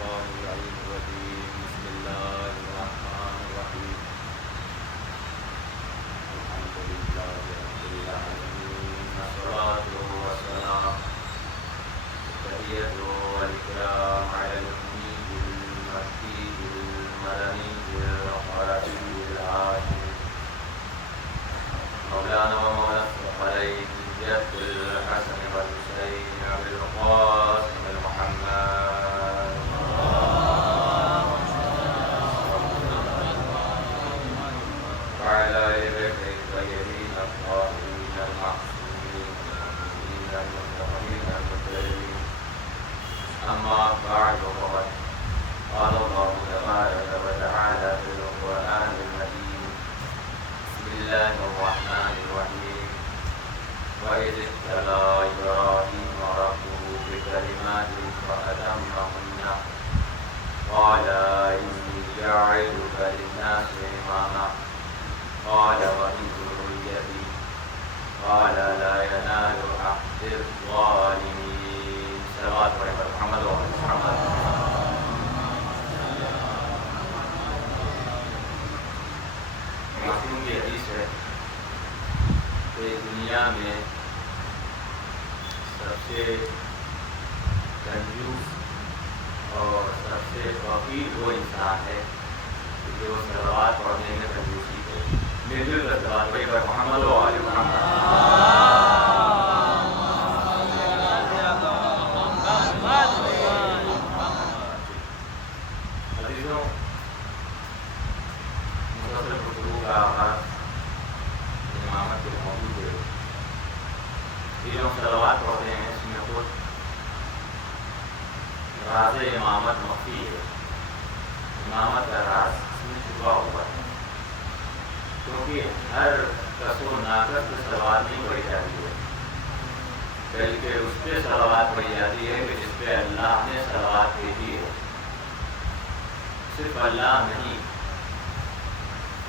الشيطان اللعين الرجيم بسم الله الرحمن الرحيم الحمد لله رب العالمين والصلاة والسلام التحية والإكرام على النبي المكي المدني الرحمن العاشر مولانا ومولانا الثقلين جد الحسن والحسين أبي القاسم محمد وعلى آل بيته الطيبين الطاهرين المعصومين المتقين المطهرين أما بعد فقد قال الله تبارك وتعالى في القرآن المجيد بسم الله الرحمن الرحيم وإذ ابتلى إبراهيم ربه بكلمات فأتمهن قال إني جاعلك للناس إماما قال ومن ذريتي قال لا ينال عهد الظالمين صلوات محمد وعلى محمد. معصوم کی حدیث ہے کہ دنیا میں سب سے کنجوس اور سب سے فقیر وہ انسان ہے جو صلوات پڑھنے میں کنجوسی ہے. میرے صلوات پڑھے پر محمد و آل محمد. عزیزوں، مسلسل گفتگو کا آغاز امامت کے موضوع ہے. یہ جو صلوات پڑھتے ہیں اس میں خود راز امامت مخفی ہے. امامت کا راز اس میں چھپا ہوا ہے، کیونکہ ہر کس و ناقص پہ صلوات نہیں پڑھی جاتی ہے، بلکہ اس پہ صلوات پڑھی جاتی ہے کہ جس پہ اللہ نے صلوات بھیجی ہے. صرف اللہ نہیں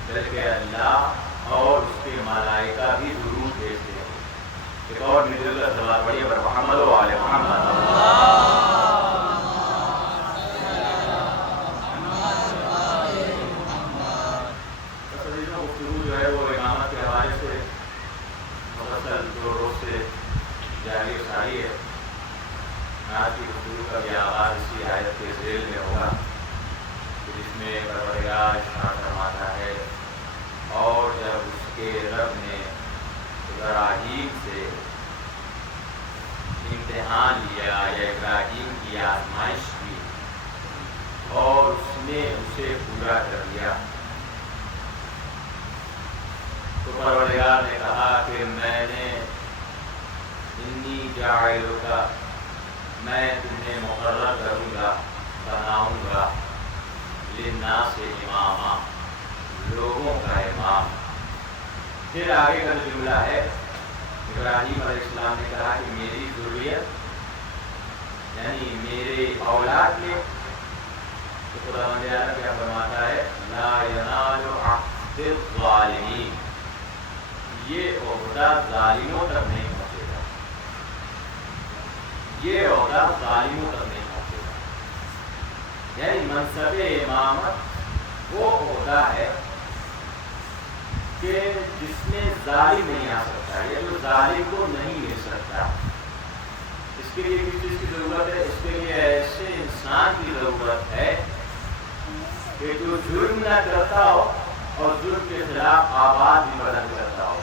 بلکہ اللہ اور اس کے ملائکہ بھی درود بھیجتے ہیں. ایک اور میرے کا صلوات پڑھیے پر محمد و آل محمد. گفتگو جو ہے وہ امامت کے حوالے سے مسلسل 2 روز سے جاری و ساری ہے. آج کی گفتگو کا بھی آغاز اسی آیت کے ذیل میں ہوگا جس میں پروردگار ارشاد فرماتا ہے اور جب اس کے رب نے ابراہیم سے امتحان لیا یا ابراہیم کی آزمائش کی اور اس نے اسے پورا کر دیا تو پروردگار نے کہا کہ میں نے انی جاعلک، میں تمہیں مقرر کروں گا، بناؤں گا، للناس اماما، لوگوں کا امام. پھر آگے کا جملہ ہے ابراہیم علیہ السلام نے کہا کہ میری ذریت یعنی میرے اولاد میں تو خدا تعالیٰ کیا فرماتا ہے لا ینال عہد الظالمین، یہ عہدہ ظالموں تک نہیں پہنچے گا، یہ عہدہ ظالموں تک نہیں پہنچے گا. یعنی منصب امامت وہ عہدہ ہے کہ جس میں ظالم نہیں آ سکتا، یہ جو ظالم کو نہیں مل سکتا. اس کے لیے کس چیز کی ضرورت ہے؟ اس کے لیے ایسے انسان کی ضرورت ہے کہ جو جرم نہ کرتا ہو اور جرم کے خلاف آواز بھی بلند کرتا ہو،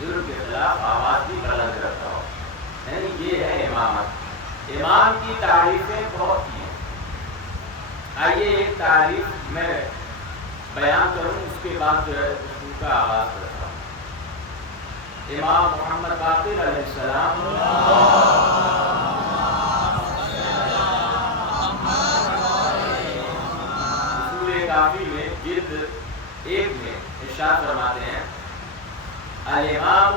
جرم کے خلاف آواز بھی بلند کرتا ہو. یعنی یہ ہے امامت. امام کی تعریفیں بہت ہیں. آئیے ایک تعریف میں بیان کروں، اس کے بعد جو ہے اس کا آغاز کرتا ہوں. امام محمد باقر علیہ السلام اصول کافی میں جلد 1 میں ارشاد فرماتے ہیں الامام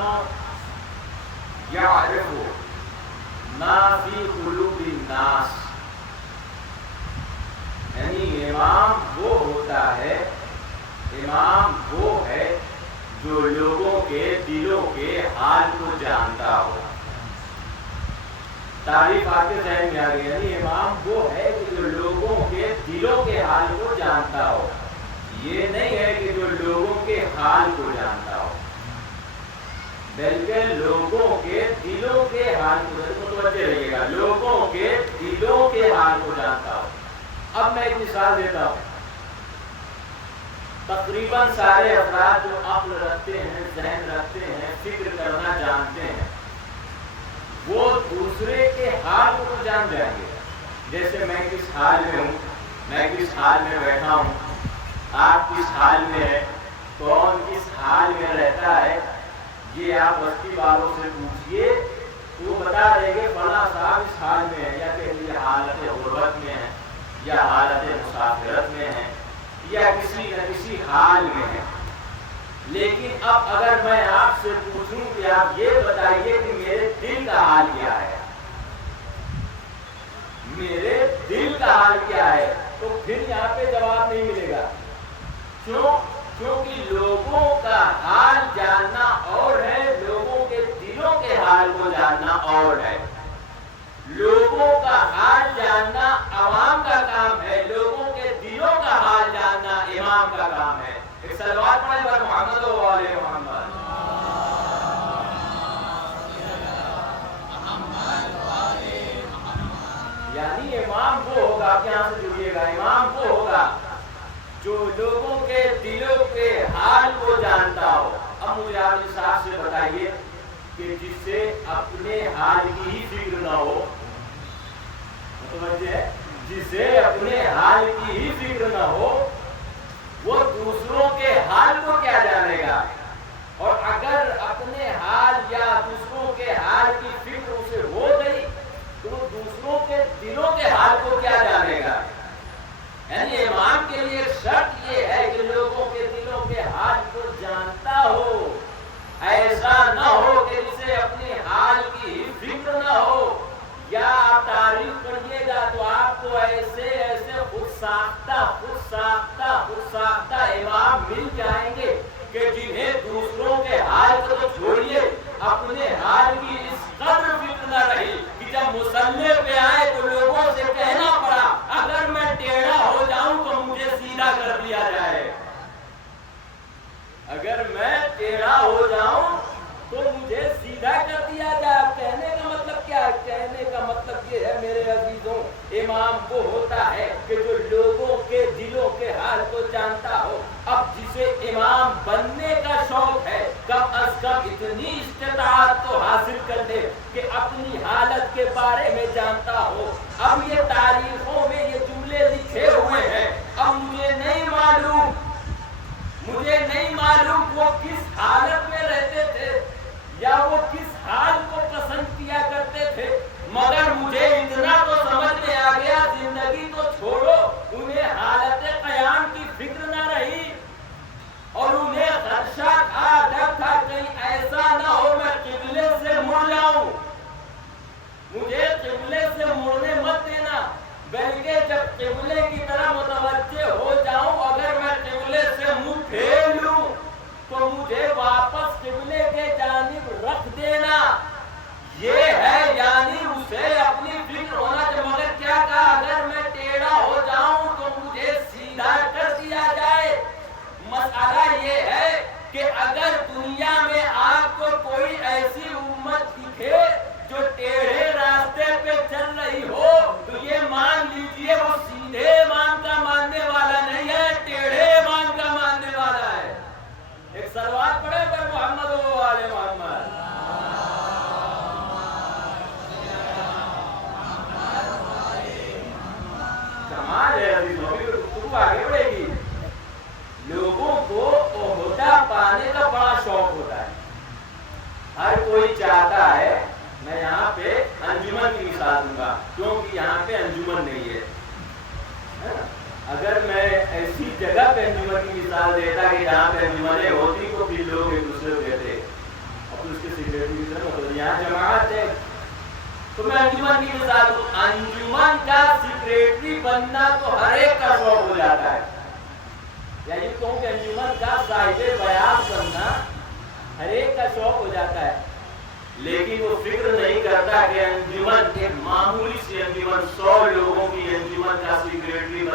یعرف ما فی قلوب الناس، یعنی امام وہ ہوتا ہے، امام وہ ہے جو لوگوں کے دلوں کے حال کو جانتا ہو. تعریف آپ کے ذہن میں آ گئی. یعنی امام وہ ہے کہ جو لوگوں کے دلوں کے حال کو جانتا ہو. یہ نہیں ہے کہ جو لوگوں کے حال کو جانتا ہو، بلکہ لوگوں کے دلوں کے حال کو. متوجہ رہیے گا، لوگوں کے دلوں کے حال کو جانتا ہو. اب میں ایک مثال دیتا ہوں. تقریباً سارے افراد جو عقل رکھتے ہیں، ذہن رکھتے ہیں، فکر کرنا جانتے ہیں، وہ دوسرے کے حال کو جان جائیں گے. جیسے میں کس حال میں ہوں، میں کس حال میں بیٹھا ہوں، آپ کس حال میں ہیں، کون کس حال میں رہتا ہے، یہ آپ بستی والوں سے پوچھئے، وہ بتا دیں گے فلاں صاحب اس حال میں ہے، یا کہ یہ حالت غربت میں ہے، یا حالت مسافرت میں ہے، یا کسی نہ کسی حال میں ہے. لیکن اب اگر میں آپ سے پوچھوں کہ آپ یہ بتائیے کہ میرے دل کا حال کیا ہے، میرے دل کا حال کیا ہے، تو پھر یہاں پہ جواب نہیں ملے گا. کیوں؟ کیونکہ لوگوں کا حال جاننا اور ہے، لوگوں کے دلوں کے حال کو جاننا اور ہے. لوگوں کا حال جاننا عوام کا کام ہے، لوگوں کے دلوں کا حال جاننا امام کا کام ہے. ایک صلوات پڑھیں بر محمد و آل محمد. یعنی امام وہ ہوگا، آپ یہاں سے جڑیے گا، امام وہ ہوگا جو لوگوں کے دلوں کے حال کو جانتا ہو. اب مجھے آپ انصاف سے بتائیے کہ جس سے اپنے حال کی ہی فکر نہ ہو، جسے اپنے حال کی ہی فکر نہ ہو، وہ دوسروں کے حال کو کیا جانے گا؟ اور اگر اپنے حال یا دوسروں کے حال کی فکر اسے ہو گئی تو وہ دوسروں کے دلوں کے حال کو کیا جانے گا؟ یعنی امام کے لیے شرط یہ ہے کہ لوگوں کے دلوں کے حال کو جانتا ہو. ایسا نہ ہو کہ جسے اپنے حال کی فکر نہ ہو. یا آپ تعریف کریے گا تو آپ کو ایسے ایسے خود ساختہ امام مل جائیں گے کہ جنہیں دوسروں کے حال کو تو چھوڑیے، اپنے حال کی اس قدر فکر نہ رہی کہ جب مصلی پہ آئے تو لوگوں سے کہنا پڑا اگر میں ٹیڑھا ہو جاؤں تو مجھے سیدھا کر دیا جائے، اگر میں ٹیڑھا ہو جاؤں تو مجھے سیدھا کر دیا جائے. کہنے کا مطلب کیا ہے؟ کہنے کا مطلب یہ ہے میرے عزیزوں، امام وہ ہوتا ہے کہ جو لوگوں کے دلوں کے حال کو جانتا ہو. اب جسے امام بننے کا شوق ہے، کم از کم اتنی استطاعت تو حاصل کر لے کہ اپنی حالت کے بارے میں جانتا ہو. اب یہ تاریخوں میں یہ جملے لکھے ہوئے ہیں، اب مجھے نہیں معلوم وہ کس حالت میں رہتے تھے یا وہ کس حال کو پسند کیا کرتے تھے، مگر مجھے اتنا تو سمجھ میں آ گیا زندگی تو چھوڑو، انہیں حالت قیام کی فکر نہ رہی اور انہیں خدشہ تھا، ڈر تھا کہیں ایسا نہ ہو میں قبلے سے مڑ جاؤں. مجھے قبلے سے مڑنے مت دینا، بلکہ جب قبلے کی طرح متوجہ ہو جاؤں، اگر میں قبلے سے منہ پھیر لوں تو مجھے واپس قبلے کے جانب رکھ دینا. یہ ہے یعنی اسے اپنی فکر ہونا چاہیے. مگر کیا کہا؟ اگر میں ٹیڑھا ہو جاؤں تو مجھے سیدھا کر دیا جائے. مسئلہ یہ ہے کہ اگر دنیا میں آپ کو کوئی ایسی امت دکھے جو ٹیڑھے راستے پہ چل رہی ہو تو یہ مان لیجئے وہ سیدھے امام کا ماننے والا نہیں ہے، ٹیڑھے امام کا ماننے والا ہے. ایک صلوات پڑھے پر محمد و آل محمد. کمال ہے عزیزوں، گفتگو آگے بڑھے گی. لوگوں کو عہدہ پانے کا بڑا شوق ہوتا ہے، ہر کوئی چاہتا ہے. میں یہاں پہ انجمن کی مثال دوں گا کیونکہ یہاں پہ انجمن نہیں ہے. اگر میں ایسی جگہ پہ انجمن کی مثال دیتا کہ جہاں پہ انجمنیں ہوتی تو پھر لوگ ایک دوسرے کو کہتے اب اس کے سیکریٹری کی طرح مطلب یہاں جماعت ہے تو میں انجمن کی مثال دوں. انجمن کا سیکریٹری بننا تو ہر ایک کا شوق ہو جاتا ہے، یعنی کہوں کہ انجمن کا صاحب بیان بننا ہر ایک کا شوق ہو جاتا ہے. لیکن وہ فکر نہیں کرتا کہ انجمن ایک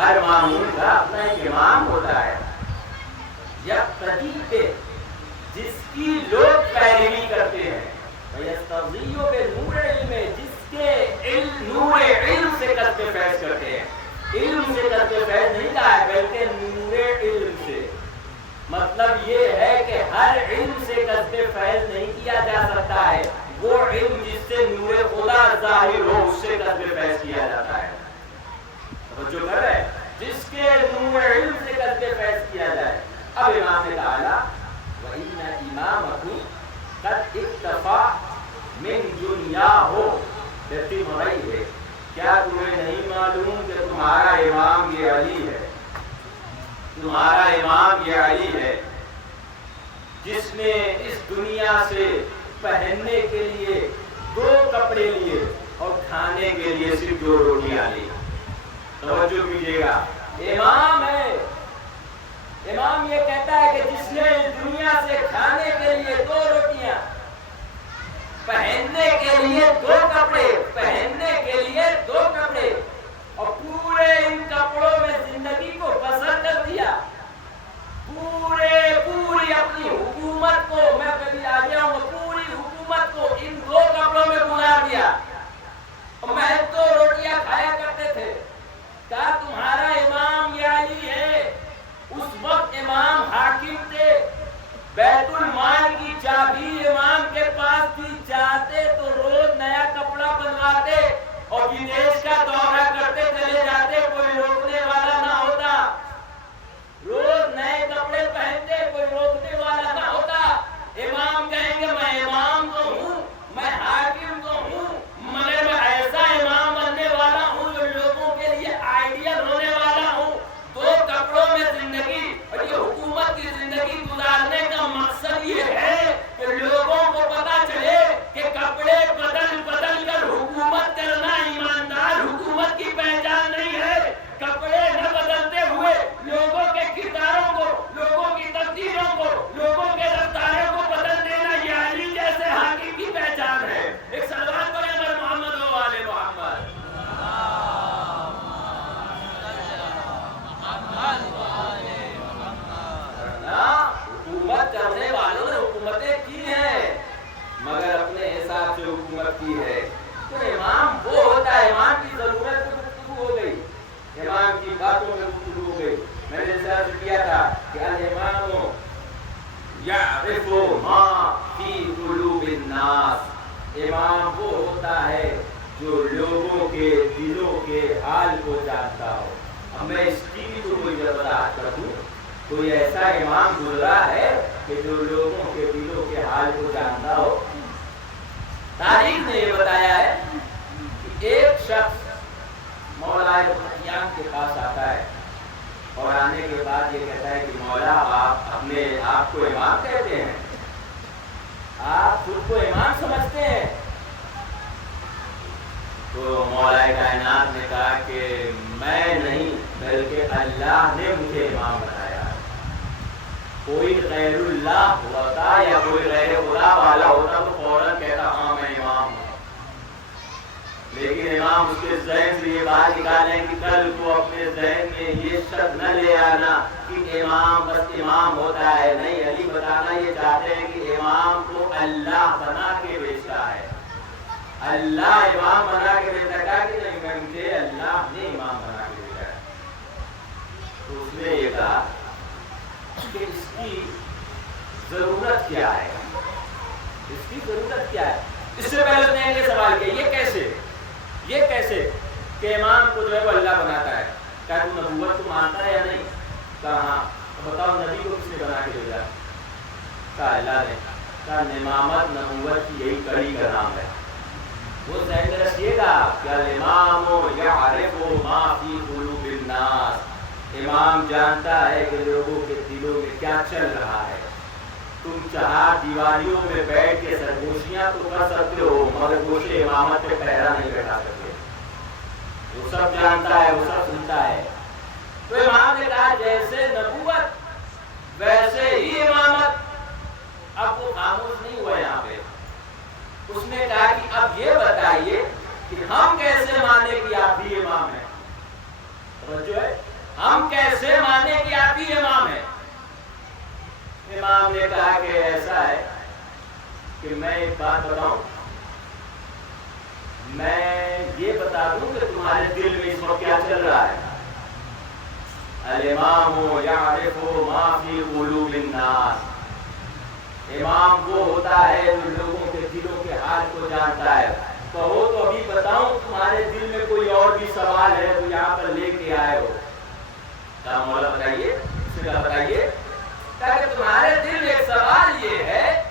ہر معمول کا اپنا ایک امام ہوتا ہے، یقتدی پہ جس کی لوگ پیروی کرتے ہیں، وَيَسْتَغْذِيُّ بِنُورِ عِلْمِ جس کے نور علم سے قصد فیض کرتے ہیں. علم سے قصد فیض نہیں کہا ہے بلکہ نور علم سے. مطلب یہ ہے کہ ہر علم سے قصد فیض نہیں کیا جا سکتا ہے، وہ علم جس سے نور خدا ظاہر ہو اس سے قصد فیض کیا جاتا ہے. جو کر رہے جس کے نور علم سے قصد فیض کیا جائے. اب امام نے کہا وَإِنَّ إِمَامَكُمْ قَدْ اِكْتَفَى مِنْ دُنْيَاهُ ترتیب ہو رہی ہے. کیا تمہیں نہیں معلوم کہ تمہارا امام یہ علی ہے، تمہارا امام یہ علی ہے جس نے اس دنیا سے پہننے کے لیے 2 کپڑے لیے اور کھانے کے لیے صرف 2 روٹیاں لی. توجہ کیجیے گا، امام ہے. امام یہ کہتا ہے کہ جس نے دنیا سے کھانے کے لیے 2 روٹیاں، پہننے کے لیے 2 کپڑے، پہننے کے لیے 2 کپڑے، اور پورے ان کپڑوں میں زندگی کو بسر کر دیا، پوری اپنی حکومت کو، میں کبھی آگے آؤں گا، پوری حکومت کو ان 2 کپڑوں میں گزار دیا اور محض 2 روٹیاں کھایا کرتے تھے. کہا تمہارا امام یہ علی ہے. اس وقت امام حاکم تھے، بیت المال کی چابی امام کے پاس تھی، چاہتے تو روز نیا کپڑا بنواتے اور ودیش کا دورہ کرتے چلے جاتے، کوئی روکنے والا نہ ہوتا. روز نئے کپڑے پہنتے، کوئی روکنے والا نہ ہوتا. امام کہیں گے میں امام تو ہوں، میں حاکم تو ہوں، مگر میں ایسا امام بننے والا ہوں جو لوگوں کے لیے آئیڈیل ہونے والا ہوں. 2 کپڑوں میں زندگی اور یہ حکومت کی زندگی گزارنے کا مقصد یہ ہے کہ لوگوں کو پتا چلے کہ کپڑے بدل بدل کر حکومت کرنا ایماندار حکومت کی پہچان نہیں ہے. کپڑے نہ بدلتے ہوئے لوگوں کے کرداروں کو، لوگوں کی تقدیروں کو، لوگوں کے رفتاروں کو بدل دینا یہ علی جیسے حاکم کی پہچان ہے. ایک صلوات پڑھیں اگر محمد و آل محمد. حکومت کرنے والوں نے حکومتیں کی ہیں مگر اپنے حساب سے حکومت کی ہے. تو امام وہ ہوتا ہے، امام کی ضرورت میں گفتگو ہو گئی، امام کی باتوں میں گفتگو ہو گئی. میں نے جیسا کیا تھا کہ الامام یعرف ما فی قلوب الناس. امام وہ ہوتا ہے جو لوگوں کے دلوں کے حال کو جانتا ہو. اب میں اس کی بھی تو کوئی وضاحت کر دوں. کوئی ایسا امام گزرا ہے کہ جو لوگوں کے دلوں کے حال کو جانتا ہو؟ تاریخ نے یہ بتایا ہے کہ ایک شخص مولا ابن کے پاس آتا ہے اور آنے کے بعد یہ کہتا ہے کہ مولا آپ اپنے آپ کو امام کہتے ہیں، آپ خود کو امام سمجھتے ہیں؟ تو مولا کائنات نے کہا کہ میں نہیں بلکہ اللہ نے مجھے امام بنایا. کوئی غیر اللہ ہوتا یا کوئی غیر خدا والا ہوتا تو فوراً کہتا ہاں میں امام ہوں. لیکن امام اس کے ذہن سے یہ بات نکالیں کہ کل کو اپنے ذہن میں یہ شک نہ لے آنا کہ امام بس امام ہوتا ہے. نہیں، علی بتانا یہ چاہتے ہیں کہ امام کو اللہ بنا کے بھیجتا ہے. اللہ امام بنا کے بھیجتا ہے کہ نہیں، میں مجھے اللہ نے امام بنا کے بھیجا ہے. تو اس نے یہ کہا کہ اس کی ضرورت کیا ہے، اس کی ضرورت کیا ہے. اس سے پہلے اس نے یہ سوال کیا یہ کیسے کہ امام کو جو ہے وہ اللہ بناتا ہے. کیا تم نبوت کو مانتا ہے یا نہیں؟ کہا ہاں. بتاؤ نبی کو کس نے بنا کے بھیجا؟ کہا اللہ نے. کہا امامت نبوت کی یہی کڑی کا نام ہے. وہ ذہن میں رکھیے گا کہ الامام یعرف ما فی قلوب الناس. امام جانتا ہے کہ لوگوں کے دلوں میں کیا چل رہا ہے. تم 4 دیواریوں میں بیٹھ کے سرگوشیاں تو کر سکتے ہو مگر گوشے امامت پہ پہرا نہیں بیٹھا سکتے. وہ سب جانتا ہے، وہ سب سنتا ہے. تو امام نے کہا جیسے نبوت ویسے ہی امامت. اب وہ خاموش نہیں ہوا یہاں پہ. اس نے کہا کہ اب یہ بتائیے کہ ہم کیسے مانے کہ آپ بھی امام ہیں. توجہ ہے. ہم کیسے مانے کہ آپ ہی امام ہیں؟ امام نے کہا کہ ایسا ہے کہ میں ایک بات بتاؤں، میں یہ بتا دوں کہ تمہارے دل میں اس وقت کیا چل رہا ہے۔ الامام یعرف ما فی قلوب الناس، امام وہ ہوتا ہے جو لوگوں کے دلوں کے حال کو جانتا ہے۔ کہو تو ابھی بتاؤں تمہارے دل میں کوئی اور بھی سوال ہے تو یہاں پر لے کے آئے ہو؟ کہا مولا بتائیے، اس نے کہا بتائیے۔ کہا کہ تمہارے دل میں ایک سوال یہ ہے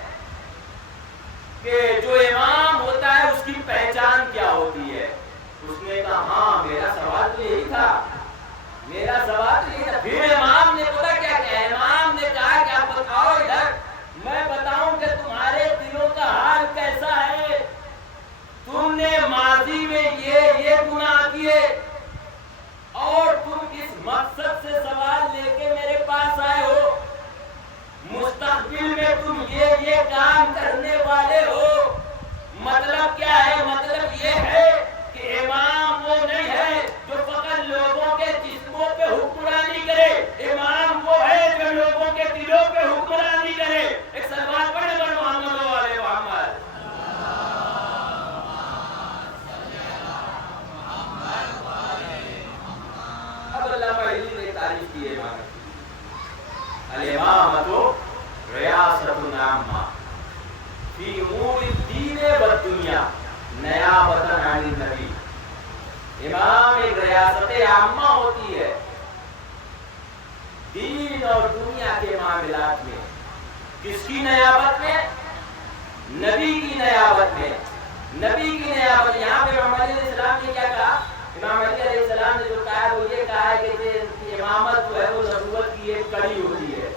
کہ جو امام ہوتا ہے اس کی پہچان کیا ہوتی ہے؟ اس نے کہا ہاں میرا سوال تو یہی تھا، میرا سوال تو یہی تھا۔ پھر امام نے پتا کیا کہا؟ امام نے کہا کہ آپ بتاؤ ادھر، میں بتاؤں کہ تمہارے دلوں کا حال کیسا ہے؟ تم نے ماضی میں یہ گناہ کیے اور تم اس مقصد سے سوال لے کے میرے پاس آئے ہو، مستقبل میں تم یہ کام کرنے والے ہو۔ مطلب کیا ہے؟ مطلب یہ ہے کہ امام وہ نہیں ہے جو فقط لوگوں کے جسموں پہ حکمرانی کرے، امام وہ ہے جو لوگوں کے دلوں پہ حکمرانی کرے۔ ایک سلوات پڑھے بڑھ محمد والے محمد۔ اب علامہ علی نے تعریف کی ہے امام الامامۃ ریاست عامہ فی امور الدین والدنیا نیابۃ عن النبی۔ امام ایک ریاست عامہ ہوتی ہے دین اور دنیا کے معاملات میں۔ کس کی نیابت میں؟ نبی کی نیابت میں۔ نبی کی نیابت۔ یہاں پہ امام علیہ السلام نے کیا کہا؟ امام علی علیہ السلام نے جو کہا وہ یہ کہا ہے کہ امامت جو ہے وہ نبوت کی ایک کڑی ہوتی ہے۔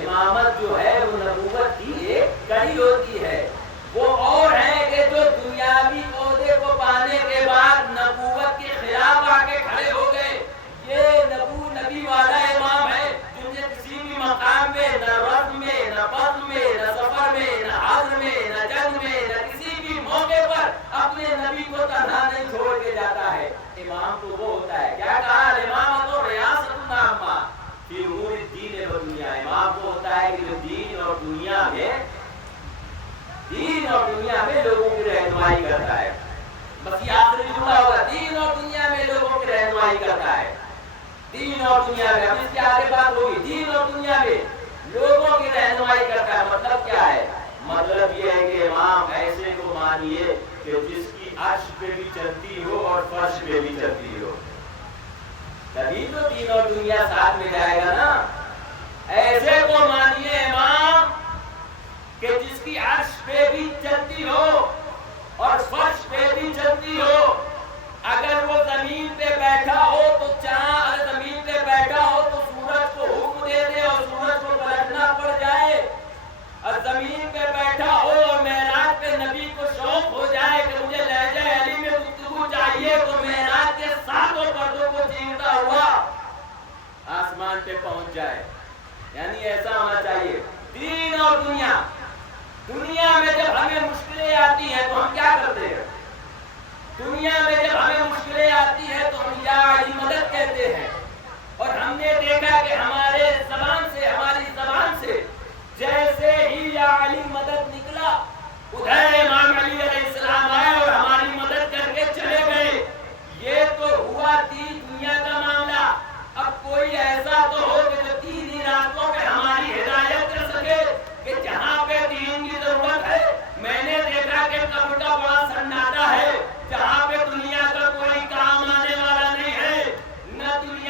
امامت جو ہے وہ نبوت کی ایک کڑی ہوتی ہے۔ وہ اور ہیں کہ جو دنیاوی عہدے کو پانے کے بعد نبوت کے خلاف آ کے کھڑے ہو گئے۔ یہ نبی والا امام ہے جن نے کسی بھی مقام میں، نہ رزم میں، نہ فضل میں، نہ سفر میں، نہ حضر میں، نہ جنگ میں، نہ کسی بھی موقع پر اپنے نبی کو تنہا نہیں چھوڑ کے جاتا ہے۔ امام تو وہ ہوتا ہے، کیا کہا؟ امامت و ریاست عامہ فی امور الدین و دنیا۔ امام وہ ہوتا ہے کہ جو دین اور دنیا میں لوگوں کی رہنمائی کرتا ہے۔ بس یہ آخری جملہ ہوگا، دین اور دنیا میں لوگوں کی رہنمائی کرتا ہے۔ دین اور دنیا میں، اب اس کے آگے بات ہوگی، دین اور دنیا میں لوگوں کی رہنمائی کرتا ہے۔ مطلب کیا ہے؟ مطلب یہ ہے کہ امام ایسے کو مانیے کہ جس کی عرش پہ بھی چلتی ہو اور فرش پہ بھی چلتی ہو، تبھی تو دین اور دنیا ساتھ میں جائے گا نا۔ ایسے کو مانیے امام کہ جس کی عرش پہ بھی چلتی ہو اور فرش پہ بھی چلتی ہو۔ اگر وہ زمین پہ بیٹھا ہو تو اگر زمین پہ بیٹھا ہو تو سورج کو حکم دے دے اور سورج کو پلٹنا پڑ جائے، اور زمین پہ بیٹھا ہو اور معراج پہ نبی کو شوق ہو جائے کہ مجھے لہجہ علی میں گفتگو چاہیے، تو معراج کے ساتوں پردوں کو چیرتا ہوا آسمان پہ پہنچ جائے۔ یعنی ایسا ہونا چاہیے۔ دین اور دنیا میں جب ہمیں مشکلیں آتی ہیں تو ہم کیا کرتے ہیں؟ دنیا میں جب ہمیں مشکلیں آتی ہیں تو ہم یا علی مدد کہتے ہیں، اور ہم نے دیکھا کہ ہماری زبان سے جیسے ہی یا علی مدد نکلا، ادھر امام علی علیہ السلام آئے اور ہماری مدد کر کے چلے گئے۔ یہ تو ہوا دین دنیا کا معاملہ۔ اب کوئی ایسا تو ہو کہ جو دینی راستوں پہ ہماری ہدایت کر سکے کہ جہاں پہ دین کی ضرورت ہے۔ میں نے دیکھا کہ قبر کا بڑا سناٹا ہے، جہاں پہ دنیا کا کوئی کام آنے والا نہیں ہے، نہ دنیا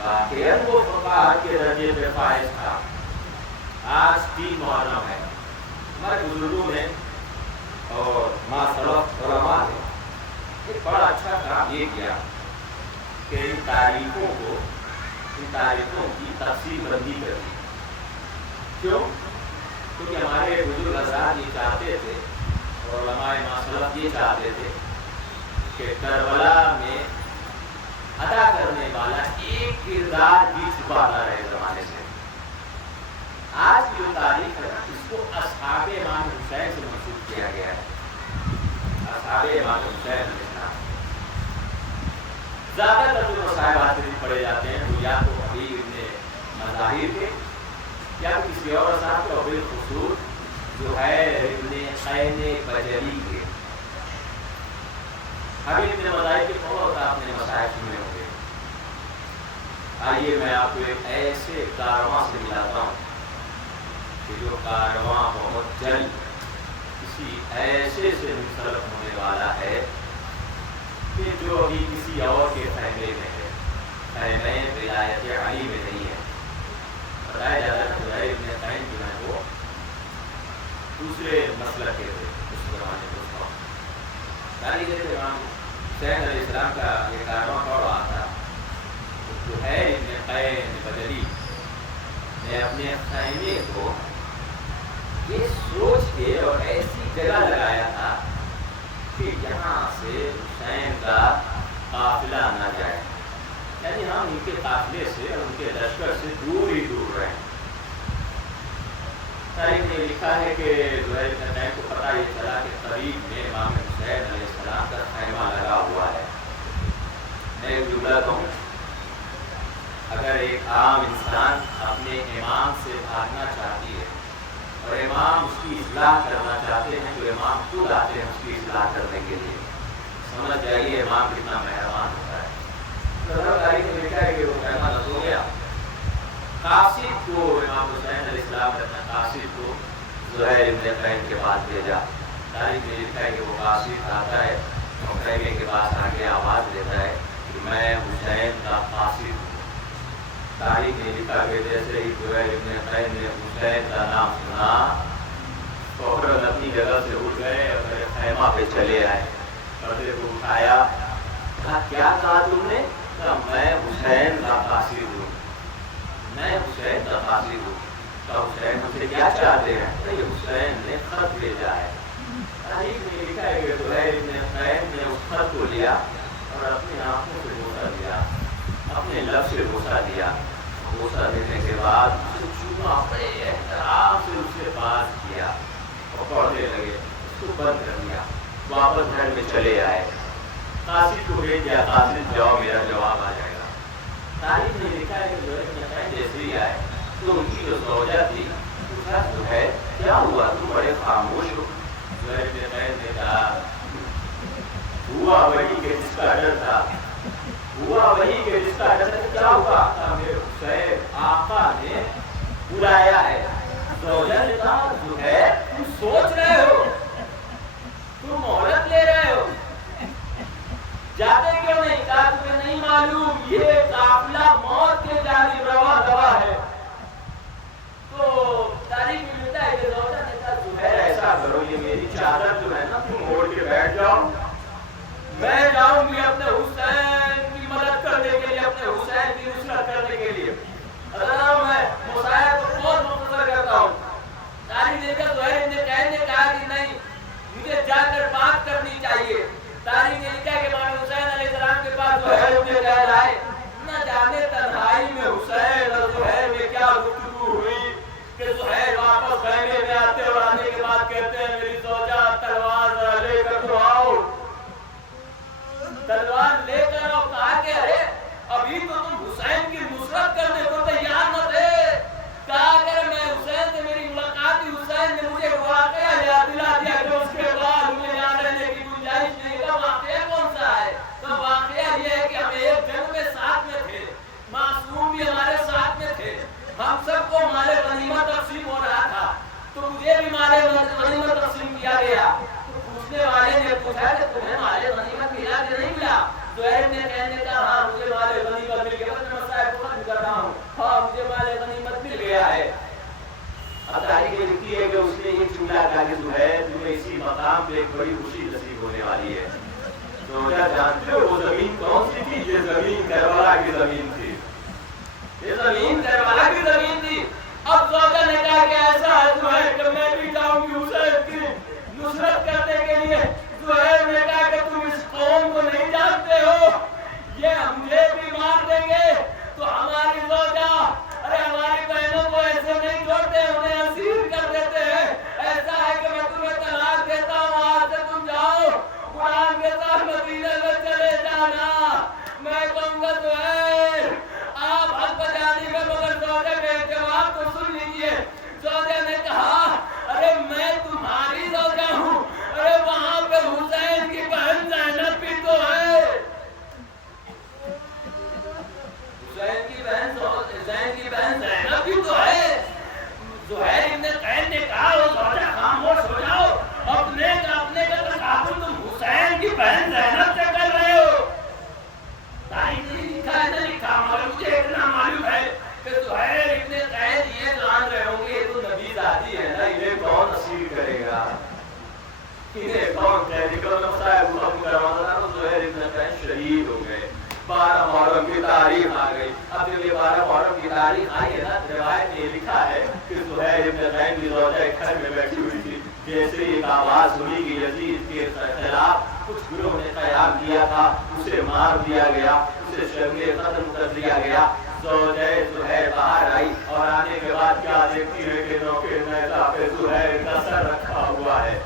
واقعاً وہ فقاہت کے درجے پہ فائز تھا. آج 3 محرم ہے. ہمارے بزرگوں نے اور ماں سلف علماء نے ایک بڑا اچھا کام یہ کیا کہ ان تاریخوں کی تقسیم بندی کر دی. کیوں؟ کیونکہ ہمارے بزرگ حضرات یہ چاہتے تھے اور علماء ماں سلف یہ چاہتے تھے کہ کربلا میں ادا کرنے والا ایک کردار بھی چھپا نہ رہے زمانے سے. آج کی جو تاریخ ہے اس کو اصحاب امام حسین سے منسوب کیا گیا ہے. اصحاب امام حسین علیہ السلام زیادہ تر جو صاحبات بھی پڑھے جاتے ہیں وہ یا تو ابھی ابن مظاہر کے یا کسی اور صاحب کے، اور بالخصوص جو ہے ابن قین بجلی کے. ابھی ابن مظاہر کے بہت آپ نے مسائل سنے ہوں گے. آئیے میں آپ کو ایک ایسے کارواں سے ملاتا ہوں کہ جو کارواں بہت جلد کسی ایسے سے منسلک ہونے والا ہے کہ جو ابھی کسی اور کے خیمے میں ہے، خیمے ولایت علی میں نہیں ہے. بتایا جاتا ہے کہ ابن قین جو ہے وہ دوسرے مسلک کے تھے اس زمانے کو. تاریخ امام حسین علیہ السلام کا یہ کارواں پڑ رہا تھا. جو ہے ابن قین بجلی نے اپنے خیمے کو یہ سوچ کے اور ایسی جگہ لگایا تھا کہ یہاں سے حسین کا قافلہ نہ جائے، یعنی ہم ان کے قافلے سے اور ان کے لشکر سے دور ہی دور رہیں. تاریخ نے لکھا ہے کہ زہیر بن قین کو پتہ یہ چلا کہ قریب میں امام حسین علیہ السلام کا خیمہ لگا ہوا ہے. میں ایک جملہ کہوں، اگر ایک عام انسان اپنے امام سے بھاگنا چاہتی ہے اور امام اس کی اصلاح کرنا چاہتے ہیں تو امام خود آتے ہیں اس کی اصلاح کرنے کے لیے. سمجھ جائیے امام کتنا مہربان ہوتا ہے. تاریخ میں لکھا ہے کہ وہ مہمان ہو گیا. قاصد کو امام حسین علیہ السلام نے اپنا قاصد کو زہیر بن قین کے پاس بھیجا. تاریخ میں لکھا ہے کہ وہ قاصد آتا ہے اور خیمے کے پاس آ کے آواز دیتا ہے کہ میں حسین کا قاصد ہوں. تاریخ نے لکھا کہ جیسے ہی زہیر بن قین نے حسین کا نام سنا فوراً اپنی جگہ سے اٹھ گئے اور میرے خیمہ پہ چلے آئے. پردے کو اٹھایا، کہا کیا کہا تم نے؟ کہا میں حسین کا قاصد ہوں، میں حسین کا قاصد ہوں. کہا حسین مجھ سے کیا چاہتے ہیں؟ کہ حسین نے خط بھیجا ہے. تاریخ میں لکھا ہے کہ زہیر بن قین نے اس خط کو لیا اور اپنی آنکھوں سے بوسہ دیا، اپنے لب سے بوسہ دیا. بوسہ دینے کے بعد اسے چوما، بڑے احترام سے اس سے بات کیا اور پڑھنے لگے. اس کو بند کر دیا، واپس گھر میں چلے آئے. قاصد کو بھیج دیا، قاصد جاؤ میرا جواب آ جائے گا. تاریخ نے لکھا ہے کہ زہیر بن قین جیسے ہی آئے تو ان کی جو زوجہ تھی پوچھا جو ہے کیا ہوا، تم بڑے خاموش ہو؟ زہیر بن قین نے کہا ہوا وہی کہ جس کا ڈر تھا، ہوا وہی کہ جس کا ڈر تھا. کیا ہوا؟ میرے حسین آقا نے بلایا ہے. زوجہ نے کہا جو ہے تم سوچ رہے ہو، تم مہلت لے رہے ہو، جاتے کیوں نہیں؟ کہا تمہیں نہیں معلوم یہ قافلہ موت کے جانب رواں دوا ہے. تو تاریخ میں ملتا ہے کہ زوجہ نے کہا زہیر ایسا کرو، یہ میری چادر جو ہے نا تم اوڑھ کے بیٹھ جاؤ، میں جاؤں گی اپنے حسین کی مدد کرنے کے لیے، اپنے حسین کی نصرت کرنے کے لیے. میں مسائل کو بہت مختصر کرتا ہوں. تاریخ نے کہا زہیر بن قین نے کہا کہ نہیں، مجھے جا کر بات کرنی چاہیے. تاریخ نے لکھا کہ امام حسین علیہ السلام کے پاس زہیر بن قین آئے. نہ جانے تنہائی میں حسین اور زہیر میں کیا گفتگو ہوئی کہ زہیر واپس خیمے میں آتے اور آنے کے بعد کہتے ہیں میری زوجہ تلوار ذرا لے کر تو آؤ، تلوار لے کر آؤ. کہا کہ ارے ابھی تو تم حسین کی نصرت کرنے کو تیار نہ تھے. کہا اگر میں حسین سے میری ملاقات ہوئی، حسین نے مجھے واقعہ یاد دلا دیا کہ اس کے بعد مجھے یہاں رہنے کی گنجائش نہیں. کا واقعہ کون سا ہے؟ تو واقعہ یہ ہے کہ ہم ایک جنگ میں ساتھ میں تھے، معصوم بھی ہمارے ساتھ میں تھے، ہم سب کو مال غنیمت تقسیم ہو رہا تھا تو مجھے بھی مال غنیمت تقسیم کیا گیا. تو پوچھنے والے نے پوچھا کہ تمہیں مال غنیمت ملا کہ نہیں ملا؟ زہیر بن قین نے کہا ہاں مجھے مال غنیمت مل گیا. مسائل دیکھتی ہے کہ اس نے یہ چولہا کہا کہ زہیر تمہیں اسی مقام پہ ایک بڑی خوشی نصیب ہونے والی ہے. زوجہ جانتے ہو وہ زمین کون سی تھی؟ یہ زمین کربلا کی زمین تھی. یہ زمین کربلا کی زمین تھی. اب زوجہ نے کہا کہ ایسا ہے زہیر کہ میں بھی جاؤں گی حسین کی نصرت کرنے کے لیے. زہیر نے کہا کہ تم اس قوم کو نہیں جانتے ہو, یہ مجھے بھی مار دیں گے. تو ہماری زوجہ ارے ہماری بہنوں کو ایسے نہیں چھوڑتے, انہیں اسیر کر دیتے ہیں. ایسا ہے کہ میں تمہیں طلاق دیتا ہوں, وہاں سے تم جاؤ, غلام کے ساتھ مدینے میں چلے جانا. میں کہوں گا زہیر آپ حق بجانی میں, مگر زوجہ کے جواب کو سن لیجئے. زوجہ نے کہا ارے میں تمہاری زوجہ ہوں, ارے وہاں پہ حسین کی بہن زینب بھی تو ہے. حسین کی بہن زینب بھی تو ہے. زہیر ابن قین نے کہا وہ زوجہ خاموش ہو جاؤ, اپنے کا تقابل تم حسین کی بہن زینب سے کر رہے ہو. تاریخ نہیں لکھا ہے, نہ لکھا, مگر مجھے اتنا معلوم ہے کہ زہیر ابن قین یہ جان رہے ہوں گے یہ تو نبی دادی ہے نا, انہیں کون اسیر کرے گا, انہیں کون قید کروانا. تو زہیر ابن قین شہید ہو گئے. 12 محرم کی تاریخ آ گئی. اب جب یہ 12 محرم کی تاریخ آئی ہے نا, روایت میں لکھا ہے کہ زہیر ابن قین کی زوجہ گھر میں بیٹھی ہوئی تھی. جیسے ایک آواز سنی کہ یزید کے خلاف کچھ گروہ نے قیام کیا تھا, اسے مار دیا گیا, اسے شرمِ قتل کر دیا گیا. زوجہ زہیر باہر آئی اور آنے کے بعد کیا دیکھتی ہے کہ نوکے نیزہ پہ زہیر کا سر رکھا ہوا ہے.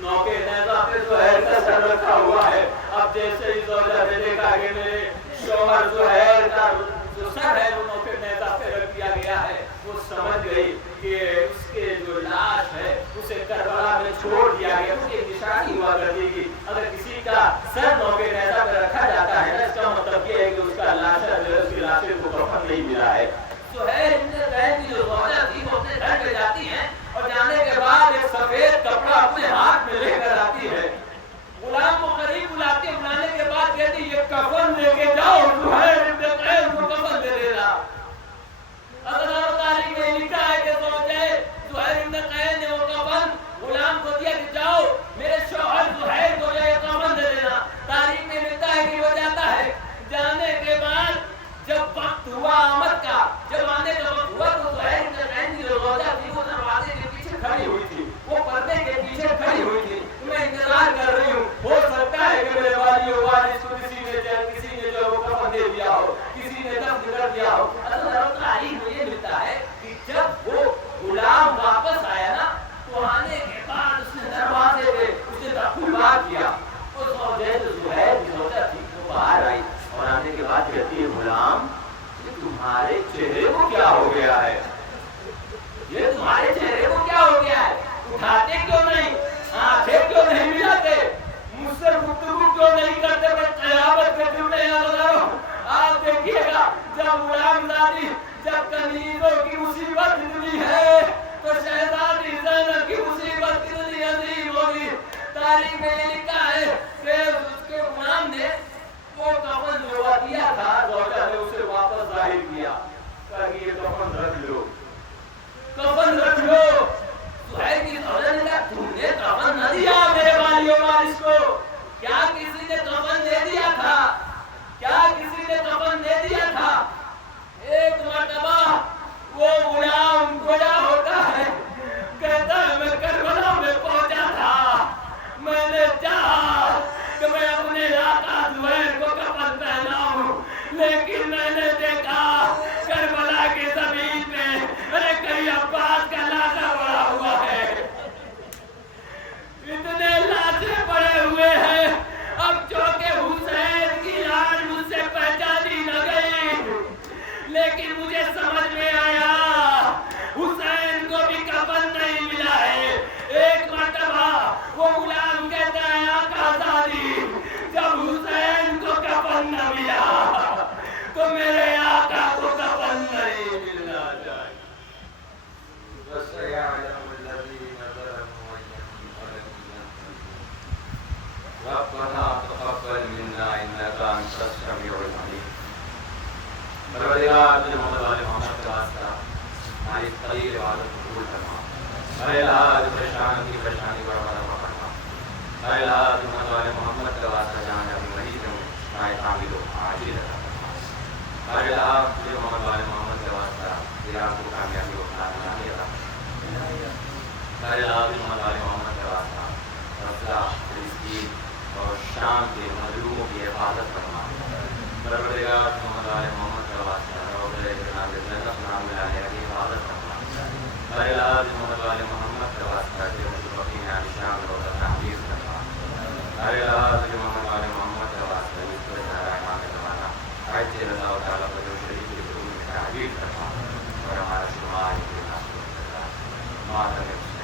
نوکے نیزہ پہ زہیر کا سر رکھا ہوا ہے. اب جیسے ہی زوجہ نے دیکھا کہ میرے شوہر زہیر کا جو سر ہے وہ نوکے نیزہ پہ رکھ دیا گیا ہے, وہ سمجھ گئی کہ اس کے جو لاش ہے اسے کربلا میں چھوڑ دیا گیا. اس کی نشانی ہوا کرتی کہ اگر کسی کا سر نوکے نیزہ پہ رکھا جاتا ہے نا, اس کا مطلب یہ ہے کہ اس کا لاش جو ہے اس کی لاش کو کفن نہیں ملا ہے. زہیر ابن قین کی جو زوجہ تھی وہ اپنے گھر پہ جاتی ہیں اور جانے کے بعد ایک سفید کپڑا اپنے ہاتھ میں لے کر آتی ہے. غلام کو قریب بلاتی ہے, بلانے کے بعد کہتی یہ کفن لے کے جاؤ, زہیر ابن قین کو کفن دے دینا. اگر تاریخ میں لکھا ہے کہ زہیر ابن قین نے وہ کفن غلام کو دیا کہ جاؤ میرے شوہر زہیر کو یہ کفن دے دینا. تاریخ میں لکھا ہے کہ وہ جاتا ہے. جانے کے بعد جب وقت ہوا آمد کا, جب آنے کا وقت ہوا تو زہیر ابن قین کی جو زوجہ تھی وہ دروازے کے پیچھے کھڑی ہوئی تھی, وہ پردے کے پیچھے کھڑی ہوئی تھی. میں انتظار کر رہی ہوں, ہو سکتا ہے کہ میرے والیوں والد کو کسی نے جو وہ کفن دے دیا ہو, کسی نے دفن کر دیا ہو. اللہ تاریخ میں یہ ملتا ہے کہ جب وہ غلام واپس آیا نا, تو آنے کے بعد اس نے دروازے پہ اس نے دفن کیا. اس زوجہ زہیر کی زوجہ تھی وہ باہر آئی اور آنے کے بعد کہتی ہے غلام یہ تمہارے چہرے کو کیا ہو گیا ہے, یہ تمہارے چہرے کو کیا ہو گیا ہے, اٹھاتے کیوں نہیں, آنکھیں کیوں نہیں ملاتے, مجھ سے گفتگو کیوں نہیں کرتے. میں قیامت کے دن میں یاد رہا ہوں, آپ دیکھیے گا جب غلام زادی, جب کنیزوں کی مصیبت اتنی ہے تو شہزادی زینب کی مصیبت کتنی عظیم ہوگی. تاریخ میں یہ لکھا ہے کہ اس کے غلام نے وہ کفن جو دیا تھا زوجہ نے اسے واپس ظاہر کیا, کہا کہ یہ کفن رکھ لو, کفن رکھ لو. زہیر کی زوجہ نے کہا تم نے کفن نہ دیا میرے والیوں وارث کو, کیا کسی نے کفن دے دیا تھا, کیا کسی نے کفن دے دیا تھا. ایک مرتبہ وہ غلام گویا ہوتا ہے, کہتا ہے میں کربلا میں پہنچا تھا, میں نے چاہا کہ میں اپنے آقا زہیر کو کفن پہناؤں, لیکن میں نے دیکھا کربلا کی زمین پہ ارے کئی عباس کا لاشا پڑا ہوا ہے, اتنے لاشیں پڑے ہوئے ہیں. اب چونکہ حسین کی لاش مجھ سے پہچانی نہ گئی, لیکن مجھے سمجھ میں آیا حسین کو بھی کفن نہیں ملا ہے. ایک مرتبہ وہ غلام کہتا ہے آقا زادی جب حسین کو کفن نہ ملا تو میرے آقا کو کفن نہیں ملنا چاہیے. ربنا تقبل منا انك انت السميع العليم. پروردگار تجھے محمد والے محمد کے واسطہ ہماری قلیل عبادت قبول فرما. اے اللہ جو پریشان کی پریشانی کو ہمارا پکڑنا، اے اللہ جو مدد محمد کا واسطہ جان ابھی مریض ہوں شاید تعمیر و عاجل رہا، اے اللہ جو محمد کا واسطہ ایران کو کامیابی و کامیابی رہا، اے اللہ جو محمد کا واسطہ رفضہ فلسطین اور شام کے مظلوموں کی حفاظت فرما، پروردگار محمد کا واسطہ روضہ جناب جنت نام ملانے کی حفاظت فرما، اے اللہ جو محمد کا واسطہ جو متوقع عالی شام روضہ تعمیر فرما، اے اللہ جو محمد کا واسطہ اس پر رحمان کروانا، اے اللہ تعالیٰ پر جو شریف کے ضرور میں تعبیر فرما اور ہمارا شمار کے ناصر کرنا، ماتم